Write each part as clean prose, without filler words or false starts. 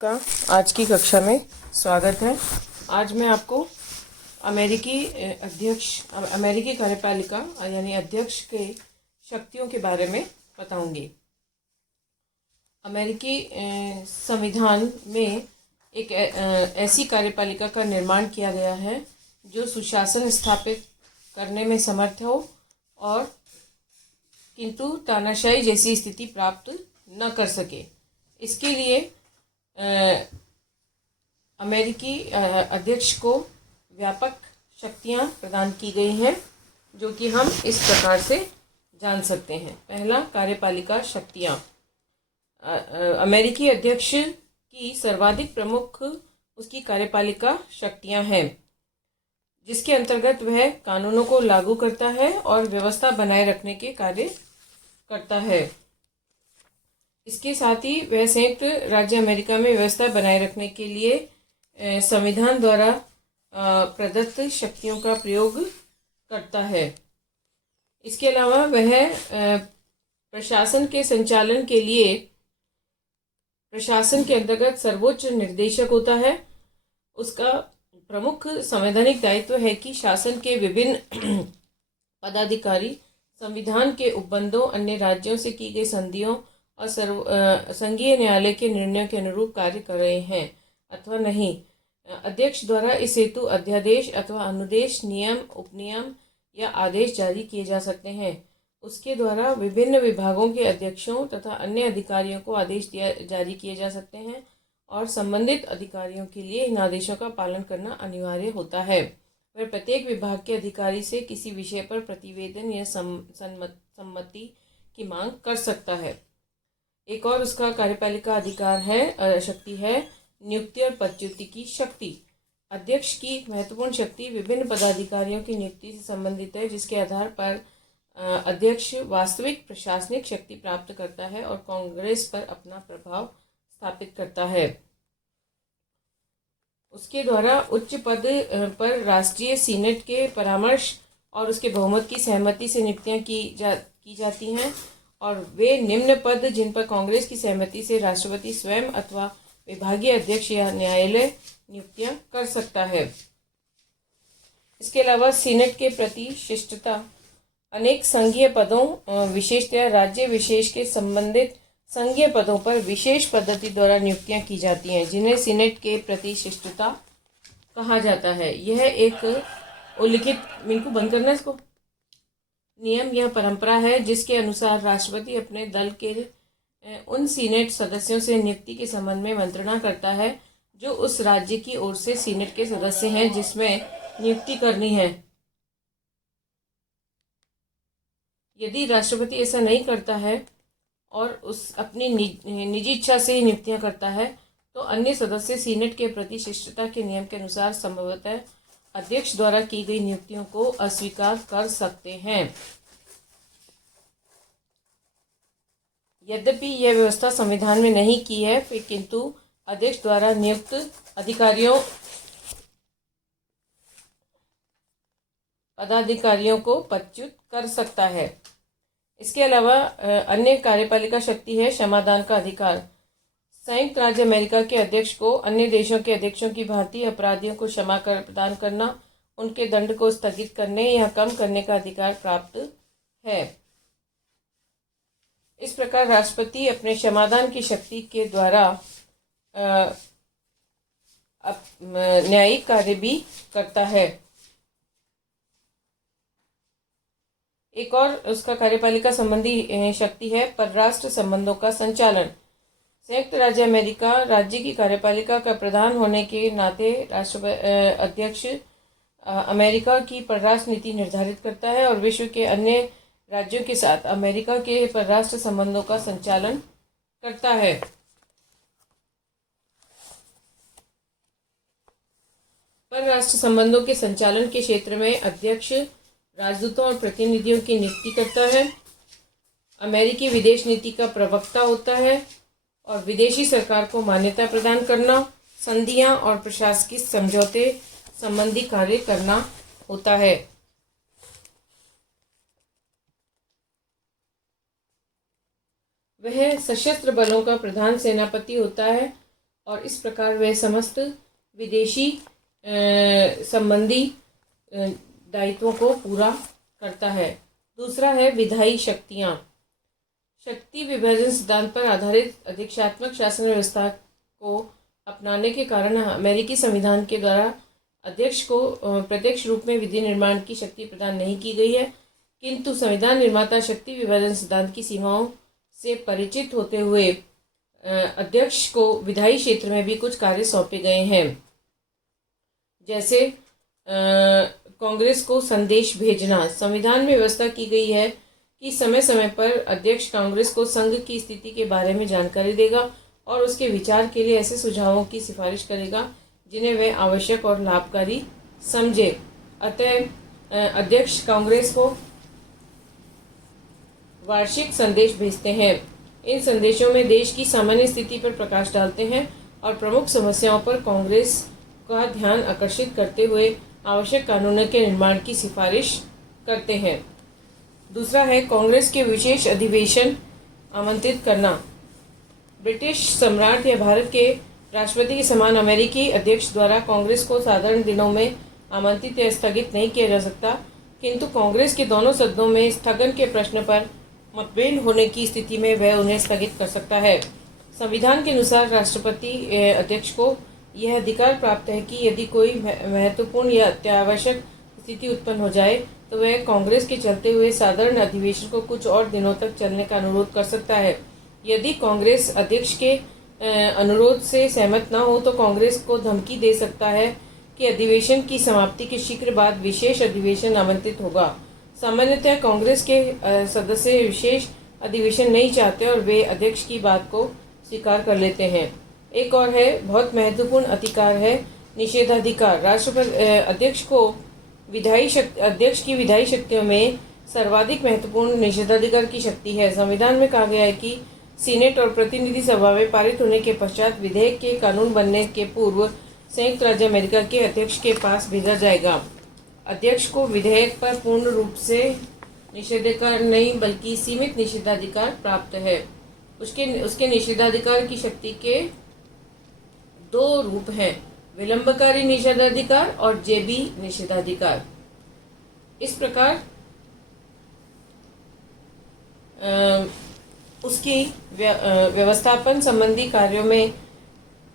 का आज की कक्षा में स्वागत है। आज मैं आपको अमेरिकी कार्यपालिका यानी अध्यक्ष के शक्तियों के बारे में बताऊंगी। अमेरिकी संविधान में एक ऐसी कार्यपालिका का निर्माण किया गया है जो सुशासन स्थापित करने में समर्थ हो और किंतु तानाशाही जैसी स्थिति प्राप्त न कर सके। इसके लिए अमेरिकी अध्यक्ष को व्यापक शक्तियां प्रदान की गई हैं, जो कि हम इस प्रकार से जान सकते हैं। पहला, कार्यपालिका शक्तियां। अमेरिकी अध्यक्ष की सर्वाधिक प्रमुख उसकी कार्यपालिका शक्तियां हैं, जिसके अंतर्गत वह कानूनों को लागू करता है और व्यवस्था बनाए रखने के कार्य करता है। इसके साथ ही वह संयुक्त राज्य अमेरिका में व्यवस्था बनाए रखने के लिए संविधान द्वारा प्रदत्त शक्तियों का प्रयोग करता है। इसके अलावा वह प्रशासन के संचालन के लिए प्रशासन के अंतर्गत सर्वोच्च निर्देशक होता है। उसका प्रमुख संवैधानिक दायित्व है कि शासन के विभिन्न पदाधिकारी संविधान के उपबंधों, अन्य राज्यों से की गई संधियों और संघीय न्यायालय के निर्णयों के अनुरूप कार्य कर रहे हैं अथवा नहीं। अध्यक्ष द्वारा इस हेतु अध्यादेश अथवा अनुदेश, नियम, उपनियम या आदेश जारी किए जा सकते हैं। उसके द्वारा विभिन्न विभागों के अध्यक्षों तथा अन्य अधिकारियों को आदेश जारी किए जा सकते हैं और संबंधित अधिकारियों के लिए इन आदेशों का पालन करना अनिवार्य होता है। वह प्रत्येक विभाग के अधिकारी से किसी विषय पर प्रतिवेदन या सम्मति की मांग कर सकता है। एक और उसका कार्यपालिका अधिकार है, शक्ति है नियुक्ति और पदच्युति की शक्ति। अध्यक्ष की महत्वपूर्ण शक्ति विभिन्न पदाधिकारियों की नियुक्ति से संबंधित है, जिसके आधार पर अध्यक्ष वास्तविक प्रशासनिक शक्ति प्राप्त करता है और कांग्रेस पर अपना प्रभाव स्थापित करता है। उसके द्वारा उच्च पद पर राष्ट्रीय सीनेट के परामर्श और उसके बहुमत की सहमति से नियुक्तियां की जाती हैं, और वे निम्न पद जिन पर कांग्रेस की सहमति से राष्ट्रपति स्वयं अथवा विभागीय अध्यक्ष या न्यायालय नियुक्तियां कर सकता है। इसके अलावा सीनेट के प्रति शिष्टता। अनेक संघीय पदों, विशेषतया राज्य विशेष के संबंधित संघीय पदों पर विशेष पद्धति द्वारा नियुक्तियां की जाती हैं, जिन्हें सीनेट के प्रति शिष्टता कहा जाता है। यह एक उल्लिखित, मिनको बंद करना इसको, नियम या परंपरा है जिसके अनुसार राष्ट्रपति अपने दल के उन सीनेट सदस्यों से नियुक्ति के संबंध में मंत्रणा करता है जो उस राज्य की ओर से सीनेट के सदस्य हैं जिसमें नियुक्ति करनी है। यदि राष्ट्रपति ऐसा नहीं करता है और उस अपनी निजी इच्छा से ही नियुक्तियां करता है, तो अन्य सदस्य सीनेट के प्रति शिष्टता के नियम के अनुसार संभवतः अध्यक्ष द्वारा की गई नियुक्तियों को अस्वीकार कर सकते हैं। यद्यपि यह व्यवस्था संविधान में नहीं की है, फिर किंतु अध्यक्ष द्वारा नियुक्त पदाधिकारियों को पदच्युत कर सकता है। इसके अलावा अन्य कार्यपालिका शक्ति है क्षमादान का अधिकार। संयुक्त राज्य अमेरिका के अध्यक्ष को अन्य देशों के अध्यक्षों की भांति अपराधियों को क्षमा प्रदान करना, उनके दंड को स्थगित करने या कम करने का अधिकार प्राप्त है। इस प्रकार राष्ट्रपति अपने क्षमादान की शक्ति के द्वारा न्यायिक कार्य भी करता है। एक और उसका कार्यपालिका संबंधी शक्ति है परराष्ट्र संबंधों का संचालन। संयुक्त राज्य अमेरिका राज्य की कार्यपालिका का प्रधान होने के नाते अध्यक्ष अमेरिका की परराष्ट्र नीति निर्धारित करता है और विश्व के अन्य राज्यों के साथ अमेरिका के परराष्ट्र संबंधों का संचालन करता है। परराष्ट्र संबंधों के संचालन के क्षेत्र में अध्यक्ष राजदूतों और प्रतिनिधियों की नियुक्ति करता है, अमेरिकी विदेश नीति का प्रवक्ता होता है और विदेशी सरकार को मान्यता प्रदान करना, संधियां और प्रशासकीय समझौते संबंधी कार्य करना होता है। वह सशस्त्र बलों का प्रधान सेनापति होता है और इस प्रकार वह समस्त विदेशी संबंधी दायित्वों को पूरा करता है। दूसरा है विधायी शक्तियाँ। शक्ति विभाजन सिद्धांत पर आधारित अधिकारात्मक शासन व्यवस्था को अपनाने के कारण अमेरिकी संविधान के द्वारा अध्यक्ष को प्रत्यक्ष रूप में विधि निर्माण की शक्ति प्रदान नहीं की गई है, किंतु संविधान निर्माता शक्ति विभाजन सिद्धांत की सीमाओं से परिचित होते हुए अध्यक्ष को विधायी क्षेत्र में भी कुछ कार्य सौंपे गए हैं। जैसे कांग्रेस को संदेश भेजना। संविधान में व्यवस्था की गई है कि समय समय पर अध्यक्ष कांग्रेस को संघ की स्थिति के बारे में जानकारी देगा और उसके विचार के लिए ऐसे सुझावों की सिफारिश करेगा जिन्हें वह आवश्यक और लाभकारी समझे। अतः अध्यक्ष कांग्रेस को वार्षिक संदेश भेजते हैं। इन संदेशों में देश की सामान्य स्थिति पर प्रकाश डालते हैं और प्रमुख समस्याओं पर कांग्रेस का ध्यान आकर्षित करते हुए आवश्यक कानूनों के निर्माण की सिफारिश करते हैं। दूसरा है कांग्रेस के विशेष अधिवेशन आमंत्रित करना। ब्रिटिश सम्राट या भारत के राष्ट्रपति के समान अमेरिकी अध्यक्ष द्वारा कांग्रेस को साधारण दिनों में आमंत्रित या स्थगित नहीं किया जा सकता, किंतु कांग्रेस के दोनों सदनों में स्थगन के प्रश्न पर मतभेद होने की स्थिति में वह उन्हें स्थगित कर सकता है। संविधान के अनुसार राष्ट्रपति अध्यक्ष को यह अधिकार प्राप्त है कि यदि कोई महत्वपूर्ण या अत्यावश्यक स्थिति उत्पन्न हो जाए तो वह कांग्रेस के चलते हुए साधारण अधिवेशन को कुछ और दिनों तक चलने का अनुरोध कर सकता है। यदि कांग्रेस अध्यक्ष के अनुरोध से सहमत न हो तो कांग्रेस को धमकी दे सकता है कि अधिवेशन की समाप्ति के शीघ्र बाद विशेष अधिवेशन आमंत्रित होगा। सामान्यतः कांग्रेस के सदस्य विशेष अधिवेशन नहीं चाहते और वे अध्यक्ष की बात को स्वीकार कर लेते हैं। एक और है बहुत महत्वपूर्ण अधिकार है निषेधाधिकार। राष्ट्रपति अध्यक्ष की विधायी शक्तियों में सर्वाधिक महत्वपूर्ण निषेधाधिकार की शक्ति है। संविधान में कहा गया है कि सीनेट और प्रतिनिधि सभा में पारित होने के पश्चात विधेयक के कानून बनने के पूर्व संयुक्त राज्य अमेरिका के अध्यक्ष के पास भेजा जाएगा। अध्यक्ष को विधेयक पर पूर्ण रूप से निषेधाधिकार नहीं बल्कि सीमित निषेधाधिकार प्राप्त है। उसके निषेधाधिकार की शक्ति के दो रूप हैं, विलंबकारी निषेधाधिकार और जेबी निषेधाधिकार। इस प्रकार उसकी व्यवस्थापन संबंधी कार्यों में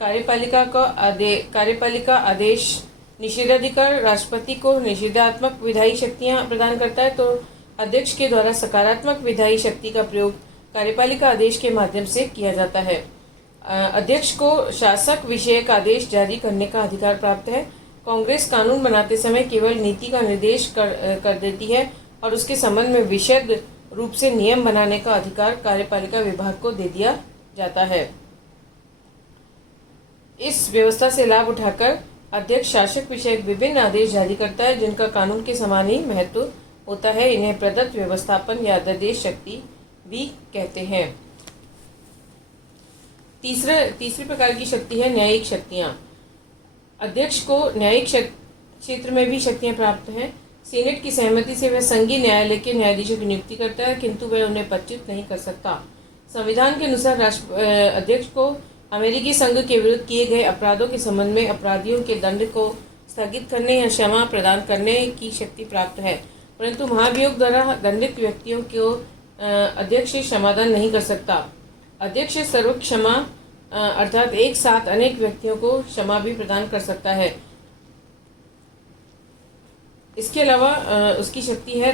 कार्यपालिका आदेश निषेधाधिकार राष्ट्रपति को निषेधात्मक विधायी शक्तियां प्रदान करता है, तो अध्यक्ष के द्वारा सकारात्मक विधायी शक्ति का प्रयोग कार्यपालिका आदेश के माध्यम से किया जाता है। अध्यक्ष को शासक विषयक आदेश जारी करने का अधिकार प्राप्त है। कांग्रेस कानून बनाते समय केवल नीति का निर्देश कर देती है और उसके संबंध में विशद रूप से नियम बनाने का अधिकार कार्यपालिका विभाग को दे दिया जाता है। इस व्यवस्था से लाभ उठाकर अध्यक्ष शासक विषयक विभिन्न आदेश जारी करता है जिनका कानून के समान ही महत्व होता है। इन्हें प्रदत्त व्यवस्थापन या अध्यादेश शक्ति भी कहते हैं। तीसरी प्रकार की शक्ति है न्यायिक शक्तियां। अध्यक्ष को न्यायिक क्षेत्र में भी शक्तियां प्राप्त हैं। सीनेट की सहमति से वह संघीय न्यायालय के न्यायाधीशों की नियुक्ति करता है, किंतु वह उन्हें पदच्युत नहीं कर सकता। संविधान के अनुसार अध्यक्ष को अमेरिकी संघ के विरुद्ध किए गए अपराधों के संबंध में अपराधियों के दंड को स्थगित करने या क्षमा प्रदान करने की शक्ति प्राप्त है, परंतु महाभियोग द्वारा दंडित व्यक्तियों को अध्यक्ष क्षमादान नहीं कर सकता। अध्यक्ष सर्व क्षमा अर्थात एक साथ अनेक व्यक्तियों को क्षमा भी प्रदान कर सकता है। इसके अलावा उसकी शक्ति है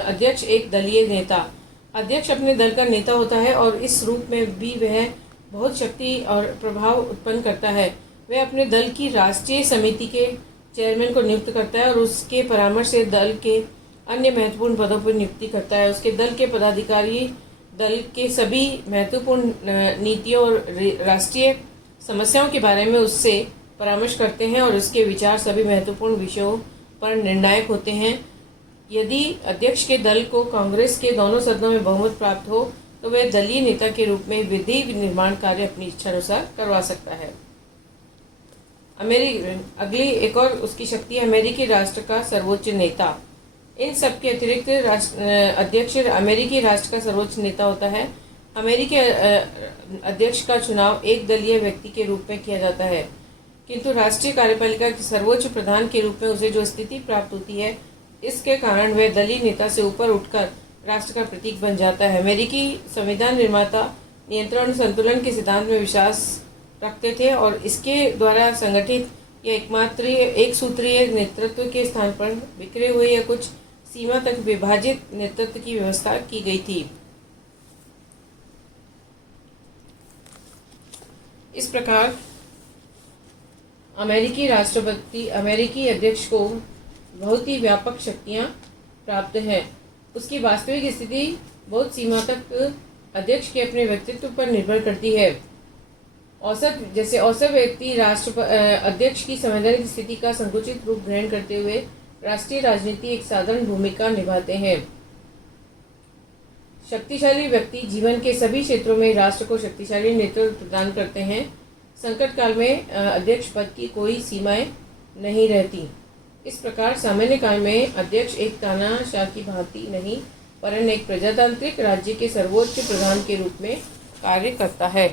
अध्यक्ष एक दलीय नेता। अध्यक्ष अपने दल का नेता होता है और इस रूप में भी वह बहुत शक्ति और प्रभाव उत्पन्न करता है। वह अपने दल की राष्ट्रीय समिति के चेयरमैन को नियुक्त करता है और उसके परामर्श से दल के अन्य महत्वपूर्ण पदों पर नियुक्ति करता है। उसके दल के पदाधिकारी दल के सभी महत्वपूर्ण नीतियों और राष्ट्रीय समस्याओं के बारे में उससे परामर्श करते हैं और उसके विचार सभी महत्वपूर्ण विषयों पर निर्णायक होते हैं। यदि अध्यक्ष के दल को कांग्रेस के दोनों सदनों में बहुमत प्राप्त हो तो वह दलीय नेता के रूप में विधि निर्माण कार्य अपनी इच्छानुसार करवा सकता है। अगली एक और उसकी शक्ति है अमेरिकी राष्ट्र का सर्वोच्च नेता। इन सब के अतिरिक्त अध्यक्ष अमेरिकी राष्ट्र का सर्वोच्च नेता होता है। अमेरिकी अध्यक्ष का चुनाव एक दलीय व्यक्ति के रूप में किया जाता है, किंतु राष्ट्रीय कार्यपालिका के सर्वोच्च प्रधान के रूप में उसे जो स्थिति प्राप्त होती है, इसके कारण वह दलीय नेता से ऊपर उठकर राष्ट्र का प्रतीक बन जाता है। अमेरिकी संविधान निर्माता नियंत्रण संतुलन के सिद्धांत में विश्वास रखते थे और इसके द्वारा संगठित या एक सूत्रीय नेतृत्व के स्थान पर बिखरे हुए या कुछ सीमा तक विभाजित नेतृत्व की व्यवस्था की गई थी। इस प्रकार अमेरिकी अध्यक्ष को बहुत ही व्यापक शक्तियां प्राप्त हैं। उसकी वास्तविक स्थिति बहुत सीमा तक अध्यक्ष के अपने व्यक्तित्व पर निर्भर करती है। औसत व्यक्ति अध्यक्ष की संवैधानिक स्थिति का संकुचित रूप ग्रहण करते हुए राष्ट्रीय राजनीति एक साधारण भूमिका निभाते हैं। शक्तिशाली व्यक्ति जीवन के सभी क्षेत्रों में राष्ट्र को शक्तिशाली नेतृत्व प्रदान करते हैं। संकट काल में अध्यक्ष पद की कोई सीमाएं नहीं रहती। इस प्रकार सामान्य काल में अध्यक्ष एक तानाशाह की भांति नहीं, वरन एक प्रजातांत्रिक राज्य के सर्वोच्च प्रधान के रूप में कार्य करता है।